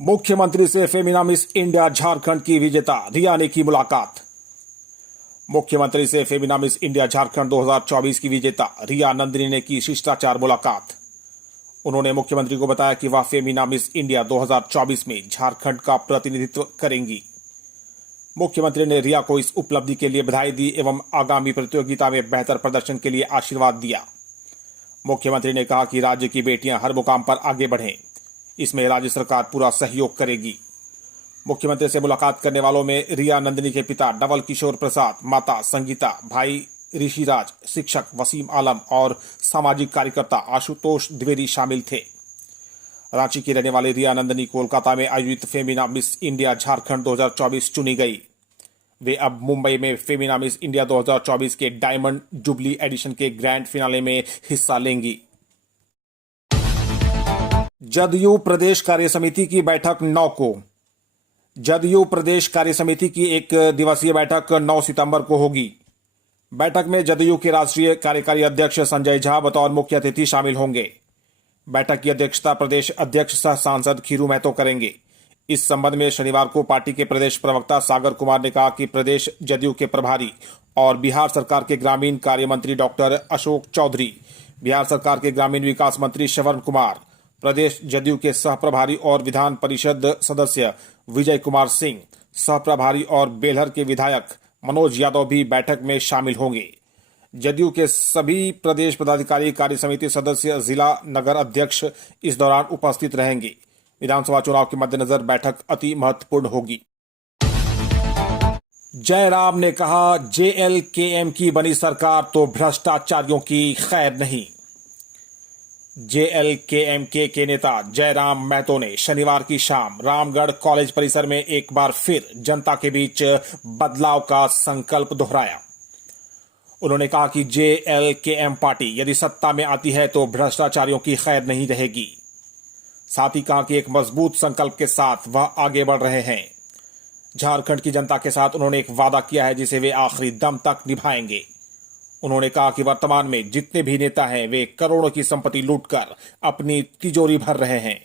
मुख्यमंत्री से Femina miss India Jharkhand की विजेता रिया ने की मुलाकात। मुख्यमंत्री से फेमिना मिस इंडिया झारखंड 2024 की विजेता रिया नंदिनी ने की शिष्टाचार मुलाकात। उन्होंने मुख्यमंत्री को बताया कि वह फेमिना मिस इंडिया 2024 में झारखंड का प्रतिनिधित्व करेंगी। मुख्यमंत्री ने रिया को इस उपलब्धि के लिए बधाई दी एवं आगामी प्रतियोगिता में बेहतर प्रदर्शन के लिए आशीर्वाद दिया। मुख्यमंत्री ने कहा कि राज्य की बेटियां हर मुकाम पर आगे बढ़ें, इसमें राज्य सरकार पूरा सहयोग करेगी। मुख्यमंत्री से मुलाकात करने वालों में रिया नंदिनी के पिता डबल किशोर प्रसाद, माता संगीता, भाई ऋषिराज, शिक्षक वसीम आलम और सामाजिक कार्यकर्ता आशुतोष द्विवेदी शामिल थे। रांची की रहने वाली रिया नंदिनी कोलकाता में आयोजित फेमिना मिस इंडिया झारखंड 2024 चुनी गई। वे अब मुंबई में फेमिना मिस इंडिया 2024 के डायमंड जुबली एडिशन के ग्रैंड फिनाले में हिस्सा लेंगी। जदयू प्रदेश कार्य समिति की बैठक 9 को। जदयू प्रदेश कार्य समिति की एक दिवसीय बैठक 9 सितंबर को होगी। बैठक में जदयू के राष्ट्रीय कार्यकारी अध्यक्ष संजय झा बतौर मुख्य अतिथि शामिल होंगे। बैठक की अध्यक्षता प्रदेश अध्यक्ष सह सांसद खीरू महतो करेंगे। इस संबंध में शनिवार को पार्टी के प्रदेश प्रवक्ता सागर कुमार ने कहा कि प्रदेश जदयू के प्रभारी और बिहार सरकार के ग्रामीण कार्य मंत्री डॉक्टर अशोक चौधरी, बिहार सरकार के ग्रामीण विकास मंत्री श्रवण कुमार, प्रदेश जदयू के सह प्रभारी और विधान परिषद सदस्य विजय कुमार सिंह, सह प्रभारी और बेलहर के विधायक मनोज यादव भी बैठक में शामिल होंगे। जदयू के सभी प्रदेश पदाधिकारी, कार्य समिति सदस्य, जिला नगर अध्यक्ष इस दौरान उपस्थित रहेंगे। विधानसभा चुनाव के मद्देनजर बैठक अति महत्वपूर्ण होगी। जयराम ने कहा, जेएलकेएम की बनी सरकार तो भ्रष्टाचारियों की खैर नहीं। जेएलकेएमके के नेता जयराम महतो ने शनिवार की शाम रामगढ़ कॉलेज परिसर में एक बार फिर जनता के बीच बदलाव का संकल्प दोहराया। उन्होंने कहा कि जेएलकेएम पार्टी यदि सत्ता में आती है तो भ्रष्टाचारियों की खैर नहीं रहेगी। साथ ही कहा कि एक मजबूत संकल्प के साथ वह आगे बढ़ रहे हैं। झारखंड की जनता के साथ उन्होंने एक वादा किया है जिसे वे आखिरी दम तक निभाएंगे। उन्होंने कहा कि वर्तमान में जितने भी नेता हैं वे करोड़ों की संपत्ति लूटकर अपनी तिजोरी भर रहे हैं।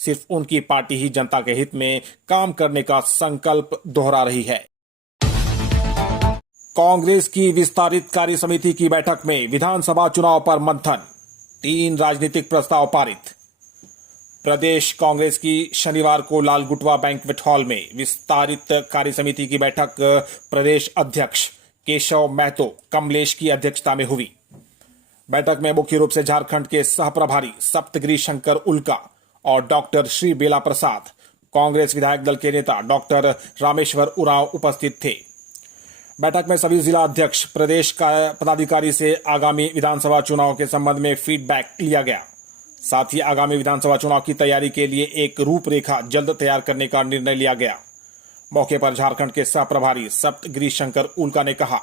सिर्फ उनकी पार्टी ही जनता के हित में काम करने का संकल्प दोहरा रही है। कांग्रेस की विस्तारित कार्य समिति की बैठक में विधानसभा चुनाव पर मंथन, 3 राजनीतिक प्रस्ताव पारित। प्रदेश कांग्रेस की शनिवार को लालगुटवा बैंक्वेट हॉल में विस्तारित कार्य समिति की बैठक प्रदेश अध्यक्ष केशव महतो कमलेश की अध्यक्षता में हुई। बैठक में मुख्य रूप से झारखंड के सह प्रभारी सप्तगिरी शंकर उल्का और डॉक्टर श्री बेला प्रसाद, कांग्रेस विधायक दल के नेता डॉक्टर रामेश्वर उरांव उपस्थित थे। बैठक में सभी जिला अध्यक्ष, प्रदेश का पदाधिकारी से आगामी विधानसभा चुनाव के संबंध में फीडबैक लिया गया। साथ ही आगामी विधानसभा चुनाव की तैयारी के लिए एक रूपरेखा जल्द तैयार करने का निर्णय लिया गया। मौके पर झारखंड के सह प्रभारी सप्तगिरी शंकर उल्का ने कहा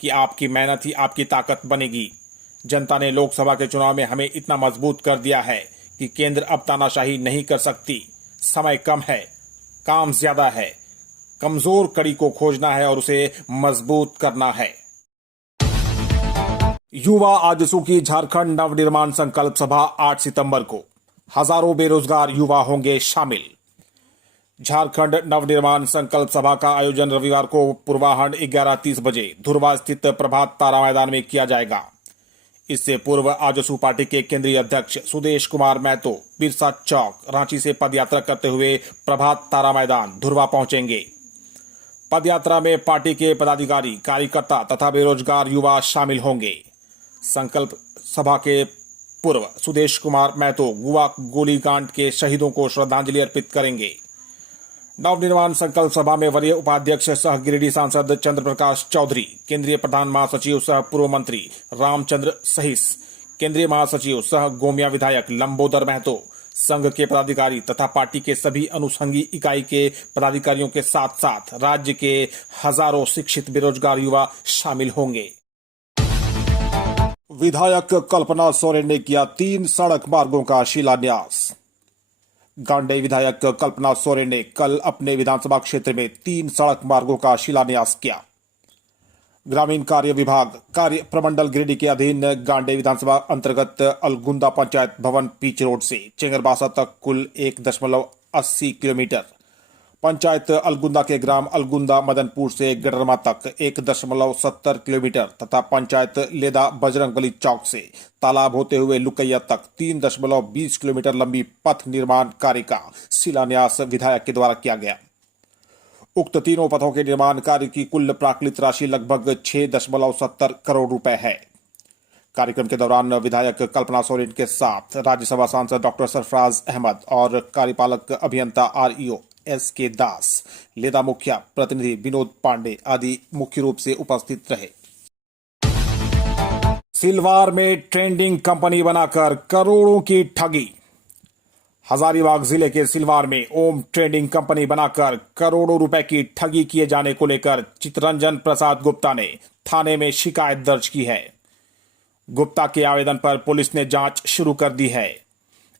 कि आपकी मेहनत ही आपकी ताकत बनेगी। जनता ने लोकसभा के चुनाव में हमें इतना मजबूत कर दिया है कि केंद्र अब तानाशाही नहीं कर सकती। समय कम है, काम ज्यादा है, कमजोर कड़ी को खोजना है और उसे मजबूत करना है। युवा आजसू की झारखंड नवनिर्माण संकल्प सभा 8 सितंबर को, हजारों बेरोजगार युवा होंगे शामिल। झारखंड नवनिर्माण संकल्प सभा का आयोजन रविवार को पूर्वाह्न 11:30 बजे धुरवा स्थित प्रभात तारा मैदान में किया जाएगा। इससे पूर्व आजसू पार्टी के केंद्रीय अध्यक्ष सुदेश कुमार महतो बिरसा चौक, रांची से पदयात्रा करते हुए प्रभात तारा मैदान धुरवा पहुंचेंगे। पदयात्रा में पार्टी के पदाधिकारी, कार्यकर्ता तथा बेरोजगार युवा शामिल होंगे। संकल्प सभा के पूर्व सुदेश कुमार महतो गुआ गोलीकांड के शहीदों को श्रद्धांजलि अर्पित करेंगे। नवनिर्माण संकल्प सभा में वरीय उपाध्यक्ष सह गिरिडीह सांसद चंद्र प्रकाश चौधरी, केंद्रीय प्रधान महासचिव सह पूर्व मंत्री रामचंद्र सहिस, केंद्रीय महासचिव सह गोमिया विधायक लंबोदर महतो, संघ के पदाधिकारी तथा पार्टी के सभी अनुषंगी इकाई के पदाधिकारियों के साथ साथ राज्य के हजारों शिक्षित बेरोजगार युवा शामिल होंगे। विधायक कल्पना सोरेन ने किया 3 सड़क मार्गों का शिलान्यास। गांडेय विधायक कल्पना सोरेन ने कल अपने विधानसभा क्षेत्र में 3 सड़क मार्गों का शिलान्यास किया। ग्रामीण कार्य विभाग कार्य प्रमंडल गिरिडीह के अधीन गांडेय विधानसभा अंतर्गत अलगुंदा पंचायत भवन पीच रोड से चेंगरबासा तक कुल 80 किलोमीटर। पंचायत अलगुंदा के ग्राम अलगुंदा मदनपुर से गडरमा तक 1.70 किलोमीटर तथा पंचायत लेदा बजरंगबली चौक से तालाब होते हुए लुकैया तक 3.20 किलोमीटर लंबी पथ निर्माण कार्य का शिलान्यास विधायक के द्वारा किया गया। उक्त तीनों पथों के निर्माण कार्य की कुल प्राकृत राशि लगभग 6.70 करोड़ रुपए है। कार्यक्रम के दौरान विधायक कल्पना सोरेन के साथ राज्यसभा सांसद डॉक्टर सरफराज अहमद और कार्यपालक अभियंता आरईओ SK दास, लेदा मुखिया प्रतिनिधि विनोद पांडे आदि मुख्य रूप से उपस्थित रहे। सिलवार में ट्रेंडिंग कंपनी बनाकर करोड़ों की ठगी। हजारीबाग जिले के सिलवार में ओम ट्रेडिंग कंपनी बनाकर करोड़ों रुपए की ठगी किए जाने को लेकर चितरंजन प्रसाद गुप्ता ने थाने में शिकायत दर्ज की है। गुप्ता के आवेदन पर पुलिस ने जांच शुरू कर दी है।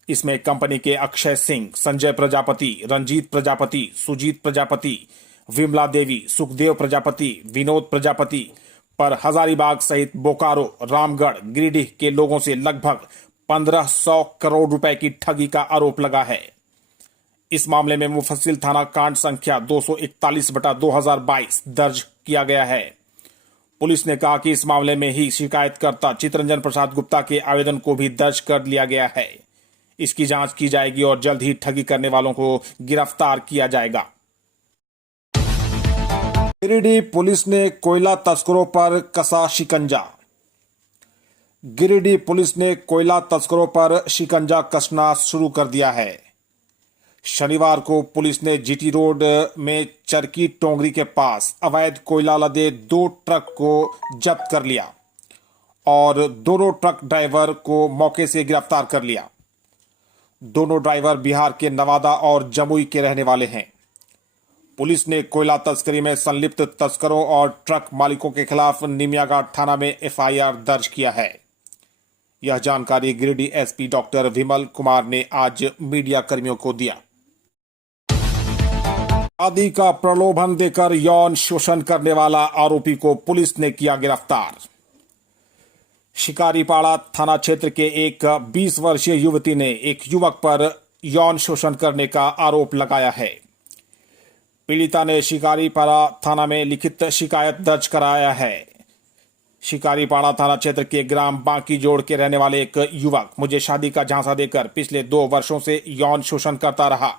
इसमें कंपनी के अक्षय सिंह, संजय प्रजापति, रंजीत प्रजापति, सुजीत प्रजापति, विमला देवी, सुखदेव प्रजापति, विनोद प्रजापति पर हजारीबाग सहित बोकारो, रामगढ़, गिरिडीह के लोगों से लगभग 1500 करोड़ रुपए की ठगी का आरोप लगा है। इस मामले में मुफस्सिल थाना कांड संख्या 241/2022 दर्ज किया गया है। पुलिस ने कहा कि इस मामले में ही शिकायतकर्ता चितरंजन प्रसाद गुप्ता के आवेदन को भी दर्ज कर लिया गया है। इसकी जांच की जाएगी और जल्द ही ठगी करने वालों को गिरफ्तार किया जाएगा। गिरिडीह पुलिस ने कोयला तस्करों पर कसा शिकंजा। गिरिडीह पुलिस ने कोयला तस्करों पर शिकंजा कसना शुरू कर दिया है। शनिवार को पुलिस ने जीटी रोड में चरकी टोंगरी के पास अवैध कोयला लदे 2 ट्रक को जब्त कर लिया और दोनों ट्रक ड्राइवर को मौके से गिरफ्तार कर लिया। दोनों ड्राइवर बिहार के नवादा और जमुई के रहने वाले हैं। पुलिस ने कोयला तस्करी में संलिप्त तस्करों और ट्रक मालिकों के खिलाफ निमियाघाट थाना में FIR दर्ज किया है। यह जानकारी गिरिडीह SP डॉक्टर विमल कुमार ने आज मीडिया कर्मियों को दिया। शादी का प्रलोभन देकर यौन शोषण करने वाला आरोपी को पुलिस ने किया गिरफ्तार। शिकारीपाड़ा थाना क्षेत्र के एक 20 वर्षीय युवती ने एक युवक पर यौन शोषण करने का आरोप लगाया है। पीड़िता ने शिकारीपाड़ा थाना में लिखित शिकायत दर्ज कराया है। शिकारीपाड़ा थाना क्षेत्र के ग्राम बांकी जोड़ के रहने वाले एक युवक मुझे शादी का झांसा देकर पिछले 2 वर्षों से यौन शोषण करता रहा।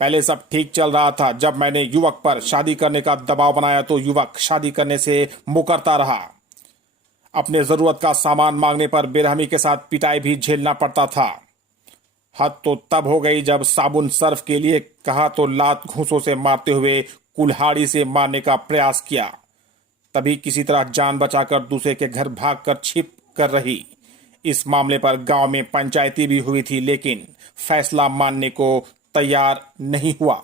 पहले सब ठीक चल रहा था। जब मैंने युवक पर शादी करने का दबाव बनाया तो युवक शादी करने से मुकरता रहा। अपने जरूरत का सामान मांगने पर बेरहमी के साथ पिटाई भी झेलना पड़ता था। हद तो तब हो गई जब साबुन सर्फ के लिए कहा तो लात घूंसों से मारते हुए कुल्हाड़ी से मारने का प्रयास किया। तभी किसी तरह जान बचाकर दूसरे के घर भागकर छिप कर रही। इस मामले पर गांव में पंचायती भी हुई थी, लेकिन फैसला मानने को तैयार नहीं हुआ।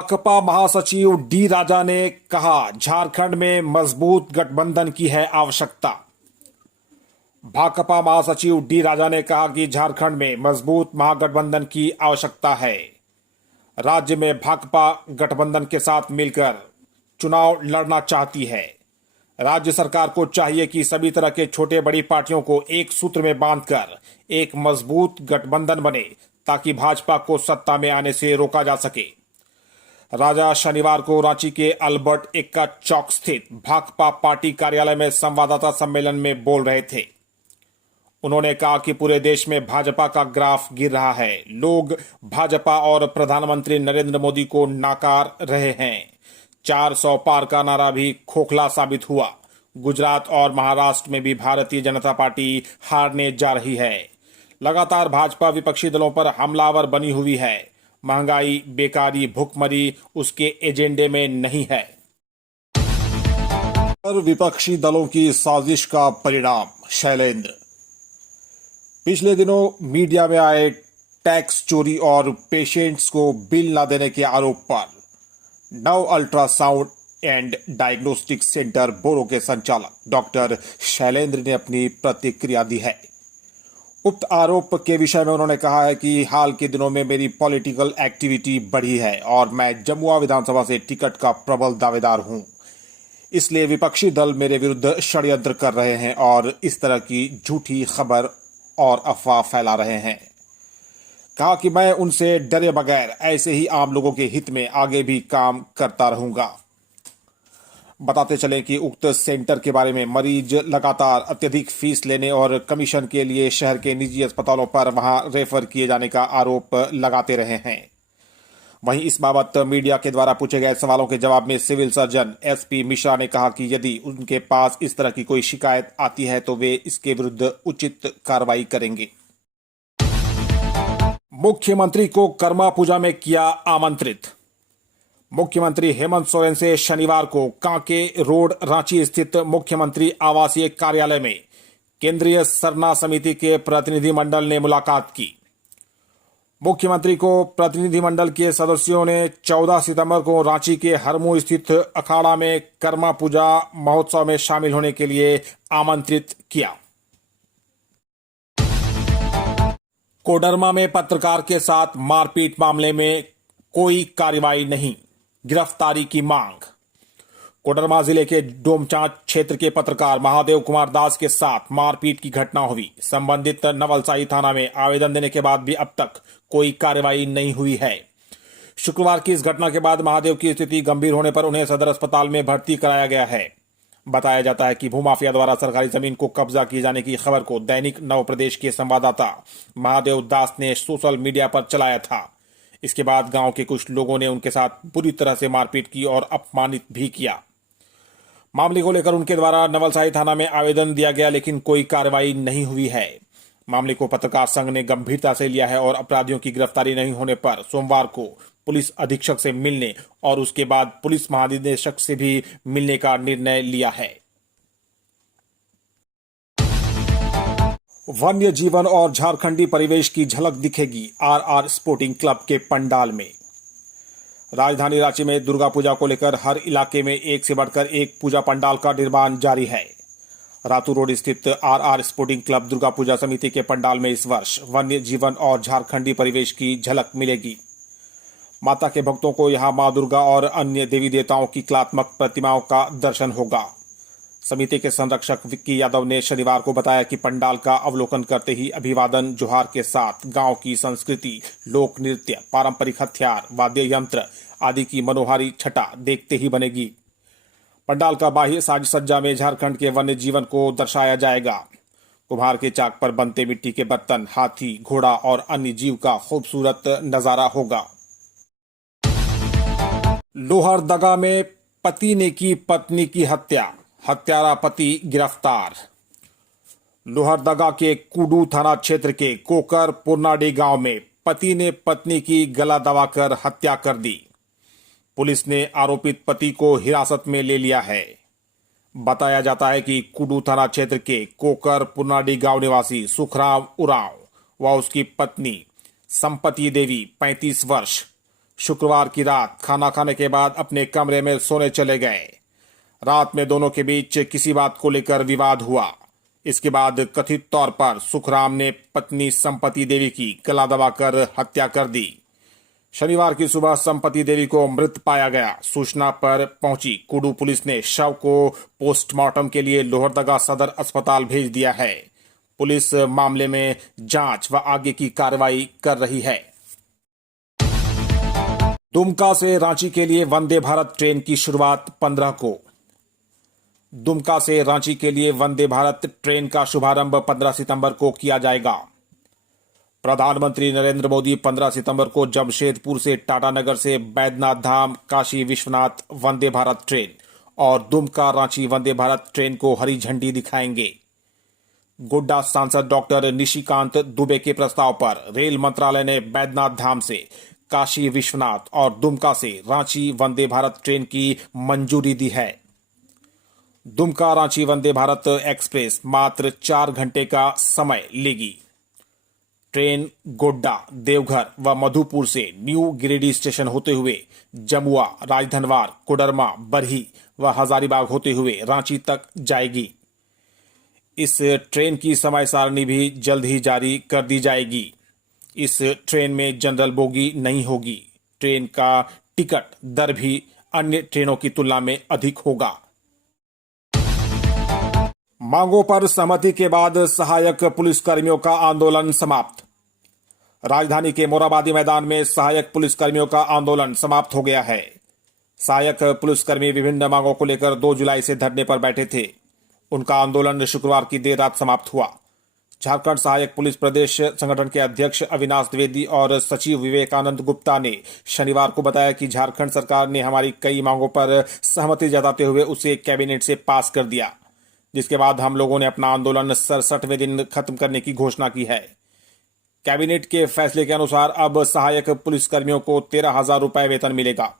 भाकपा महासचिव डी राजा ने कहा, झारखंड में मजबूत गठबंधन की है आवश्यकता। भाकपा महासचिव डी राजा ने कहा कि झारखंड में मजबूत महागठबंधन की आवश्यकता है। राज्य में भाकपा गठबंधन के साथ मिलकर चुनाव लड़ना चाहती है। राज्य सरकार को चाहिए कि सभी तरह के छोटे बड़ी पार्टियों को एक सूत्र में बांधकर एक मजबूत गठबंधन बने ताकि भाजपा को सत्ता में आने से रोका जा सके। राजा शनिवार को रांची के अल्बर्ट एक्का चौक स्थित भाकपा पार्टी कार्यालय में संवाददाता सम्मेलन में बोल रहे थे। उन्होंने कहा कि पूरे देश में भाजपा का ग्राफ गिर रहा है। लोग भाजपा और प्रधानमंत्री नरेंद्र मोदी को नाकार रहे हैं। 400 पार का नारा भी खोखला साबित हुआ। गुजरात और महाराष्ट्र में भी भारतीय जनता पार्टी हारने जा रही है। लगातार भाजपा विपक्षी दलों पर हमलावर बनी हुई है। महंगाई, बेकारी, भुखमरी उसके एजेंडे में नहीं है। विपक्षी दलों की साजिश का परिणाम, शैलेंद्र। पिछले दिनों मीडिया में आए टैक्स चोरी और पेशेंट्स को बिल न देने के आरोप पर नव अल्ट्रासाउंड एंड डायग्नोस्टिक सेंटर बोरो के संचालक डॉक्टर शैलेंद्र ने अपनी प्रतिक्रिया दी है। उक्त आरोप के विषय में उन्होंने कहा है कि हाल के दिनों में मेरी पॉलिटिकल एक्टिविटी बढ़ी है और मैं जमुआ विधानसभा से टिकट का प्रबल दावेदार हूं। इसलिए विपक्षी दल मेरे विरुद्ध षड्यंत्र कर रहे हैं और इस तरह की झूठी खबर और अफवाह फैला रहे हैं। कहा कि मैं उनसे डरे बगैर ऐसे ही आम लोगों के हित में आगे भी काम करता रहूंगा। बताते चलें कि उक्त सेंटर के बारे में मरीज लगातार अत्यधिक फीस लेने और कमीशन के लिए शहर के निजी अस्पतालों पर वहां रेफर किए जाने का आरोप लगाते रहे हैं। वहीं इस बाबत मीडिया के द्वारा पूछे गए सवालों के जवाब में सिविल सर्जन एसपी मिश्रा ने कहा कि यदि उनके पास इस तरह की कोई शिकायत आती है तो वे इसके विरुद्ध उचित कार्रवाई करेंगे। मुख्यमंत्री को कर्मा पूजा में किया आमंत्रित। मुख्यमंत्री हेमंत सोरेन से शनिवार को कांके रोड रांची स्थित मुख्यमंत्री आवासीय कार्यालय में केंद्रीय सरना समिति के प्रतिनिधिमंडल ने मुलाकात की। मुख्यमंत्री को प्रतिनिधिमंडल के सदस्यों ने 14 सितंबर को रांची के हरमू स्थित अखाड़ा में कर्मा पूजा महोत्सव में शामिल होने के लिए आमंत्रित किया। कोडरमा में पत्रकार के साथ मारपीट मामले में कोई कार्रवाई नहीं, गिरफ्तारी की मांग। कोडरमा जिले के डोमचांच क्षेत्र के पत्रकार महादेव कुमार दास के साथ मारपीट की घटना हुई। संबंधित नवलसाही थाना में आवेदन देने के बाद भी अब तक कोई कार्रवाई नहीं हुई है। शुक्रवार की इस घटना के बाद महादेव की स्थिति गंभीर होने पर उन्हें सदर अस्पताल में भर्ती कराया गया है। बताया जाता है कि भूमाफिया द्वारा सरकारी जमीन को कब्जा किए जाने की खबर को दैनिक नव प्रदेश के संवाददाता महादेव दास ने सोशल मीडिया पर चलाया था। इसके बाद गांव के कुछ लोगों ने उनके साथ बुरी तरह से मारपीट की और अपमानित भी किया। मामले को लेकर उनके द्वारा नवलसाही थाना में आवेदन दिया गया, लेकिन कोई कार्रवाई नहीं हुई है। मामले को पत्रकार संघ ने गंभीरता से लिया है और अपराधियों की गिरफ्तारी नहीं होने पर सोमवार को पुलिस अधीक्षक से मिलने और उसके बाद पुलिस महानिदेशक से भी मिलने का निर्णय लिया है। वन्य जीवन और झारखंडी परिवेश की झलक दिखेगी आरआर स्पोर्टिंग क्लब के पंडाल में। राजधानी रांची में दुर्गा पूजा को लेकर हर इलाके में एक से बढ़कर एक पूजा पंडाल का निर्माण जारी है। रातू रोड स्थित RR sporting club Durga Puja समिति के पंडाल में इस वर्ष वन्य जीवन और झारखंडी परिवेश की झलक मिलेगी। माता के भक्तों को यहां मां दुर्गा और अन्य देवी देवताओं की कलात्मक प्रतिमाओं का दर्शन होगा। समिति के संरक्षक विक्की यादव ने शनिवार को बताया कि पंडाल का अवलोकन करते ही अभिवादन जोहार के साथ गांव की संस्कृति, लोक नृत्य, पारंपरिक हथियार, वाद्य यंत्र आदि की मनोहारी छटा देखते ही बनेगी। पंडाल का बाह्य साज सज्जा में झारखंड के वन्य जीवन को दर्शाया जाएगा। कुम्हार के चाक पर बनते मिट्टी के बर्तन, हाथी, घोड़ा और अन्य जीव का खूबसूरत नजारा होगा। लोहरदगा में पति ने की पत्नी की हत्या, हत्यारा पति गिरफ्तार। लोहरदगा के कुडू थाना क्षेत्र के कोकर पुरनाडी गांव में पति ने पत्नी की गला दबाकर हत्या कर दी। पुलिस ने आरोपित पति को हिरासत में ले लिया है। बताया जाता है कि कुडू थाना क्षेत्र के कोकर पुरनाडी गांव निवासी सुखराम उरांव व उसकी पत्नी संपति देवी 35 वर्ष शुक्रवार की रात खाना खाने के बाद अपने कमरे में सोने चले गए। रात में दोनों के बीच किसी बात को लेकर विवाद हुआ। इसके बाद कथित तौर पर सुखराम ने पत्नी संपति देवी की गला दबाकर हत्या कर दी। शनिवार की सुबह संपति देवी को मृत पाया गया। सूचना पर पहुंची कुडू पुलिस ने शव को पोस्टमार्टम के लिए लोहरदगा सदर अस्पताल भेज दिया है। पुलिस मामले में जांच व आगे की कार्रवाई कर रही है। दुमका से रांची के लिए वंदे भारत ट्रेन की शुरुआत 15 को। दुमका से रांची के लिए वंदे भारत ट्रेन का शुभारंभ 15 सितंबर को किया जाएगा। प्रधानमंत्री नरेंद्र मोदी 15 सितंबर को जमशेदपुर से टाटानगर से बैद्यनाथ धाम काशी विश्वनाथ वंदे भारत ट्रेन और दुमका रांची वंदे भारत ट्रेन को हरी झंडी दिखाएंगे। गोड्डा सांसद डॉक्टर निशिकांत दुबे के प्रस्ताव पर रेल मंत्रालय ने बैद्यनाथ धाम से काशी विश्वनाथ और दुमका से रांची वंदे भारत ट्रेन की मंजूरी दी है। दुमका रांची वंदे भारत एक्सप्रेस मात्र 4 घंटे का समय लेगी। ट्रेन गोड्डा, देवघर व मधुपुर से न्यू गिरिडीह स्टेशन होते हुए जमुआ, राजधनवार, कोडरमा, बरही व हजारीबाग होते हुए रांची तक जाएगी। इस ट्रेन की समय सारणी भी जल्द ही जारी कर दी जाएगी। इस ट्रेन में जनरल बोगी नहीं होगी। ट्रेन का टिकट दर भी अन्य ट्रेनों की तुलना में अधिक होगा। मांगों पर सहमति के बाद सहायक पुलिसकर्मियों का आंदोलन समाप्त। राजधानी के मोराबादी मैदान में सहायक पुलिसकर्मियों का आंदोलन समाप्त हो गया है। सहायक पुलिसकर्मी विभिन्न मांगों को लेकर 2 जुलाई से धरने पर बैठे थे। उनका आंदोलन शुक्रवार की देर रात समाप्त हुआ। झारखंड सहायक पुलिस प्रदेश संगठन के अध्यक्ष अविनाश द्विवेदी और सचिव विवेकानंद गुप्ता ने शनिवार को बताया कि झारखंड सरकार ने हमारी कई मांगों पर सहमति जताते हुए उसे कैबिनेट से पास कर दिया, जिसके बाद हम लोगों ने अपना आंदोलन 67वें दिन खत्म करने की घोषणा की है। कैबिनेट के फैसले के अनुसार अब सहायक पुलिसकर्मियों को 13,000 रुपए वेतन मिलेगा।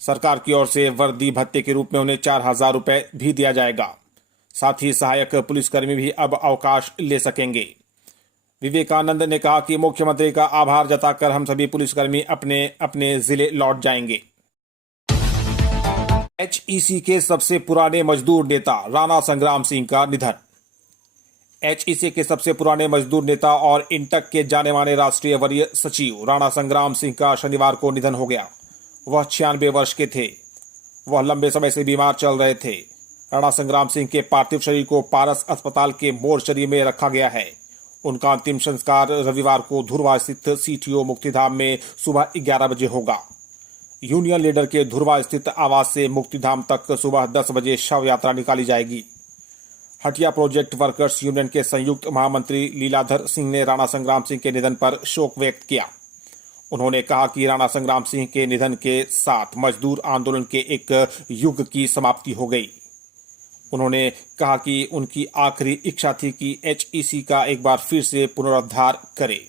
सरकार की ओर से वर्दी भत्ते के रूप में उन्हें 4,000 रुपए भी दिया जाएगा। साथ ही सहायक पुलिसकर्मी भी अब अवकाश ले सकेंगे। विवेकानंद ने कहा कि मुख्यमंत्री का आभार जताकर हम सभी पुलिसकर्मी अपने अपने जिले लौट जाएंगे। एचईसी के सबसे पुराने मजदूर नेता राणा संग्राम सिंह का निधन। एचईसी के सबसे पुराने मजदूर नेता और इंटक के जाने माने राष्ट्रीय वरीय सचिव राणा संग्राम सिंह का शनिवार को निधन हो गया। वह 96 वर्ष के थे। वह लंबे समय से बीमार चल रहे थे। राणा संग्राम सिंह के पार्थिव शरीर को पारस अस्पताल के मोर्चरी में रखा गया है। उनका अंतिम संस्कार रविवार को धुरवा स्थित सीटीओ मुक्तिधाम में सुबह 11 बजे होगा। यूनियन लीडर के धुरवा स्थित आवास से मुक्तिधाम तक सुबह 10 बजे शव यात्रा निकाली जाएगी। हटिया प्रोजेक्ट वर्कर्स यूनियन के संयुक्त महामंत्री लीलाधर सिंह ने राणा संग्राम सिंह के निधन पर शोक व्यक्त किया। उन्होंने कहा कि राणा संग्राम सिंह के निधन के साथ मजदूर आंदोलन के एक युग की समाप्ति हो गई। उन्होंने कहा कि उनकी आखिरी इच्छा थी कि एचईसी का एक बार फिर से पुनरुद्धार करे।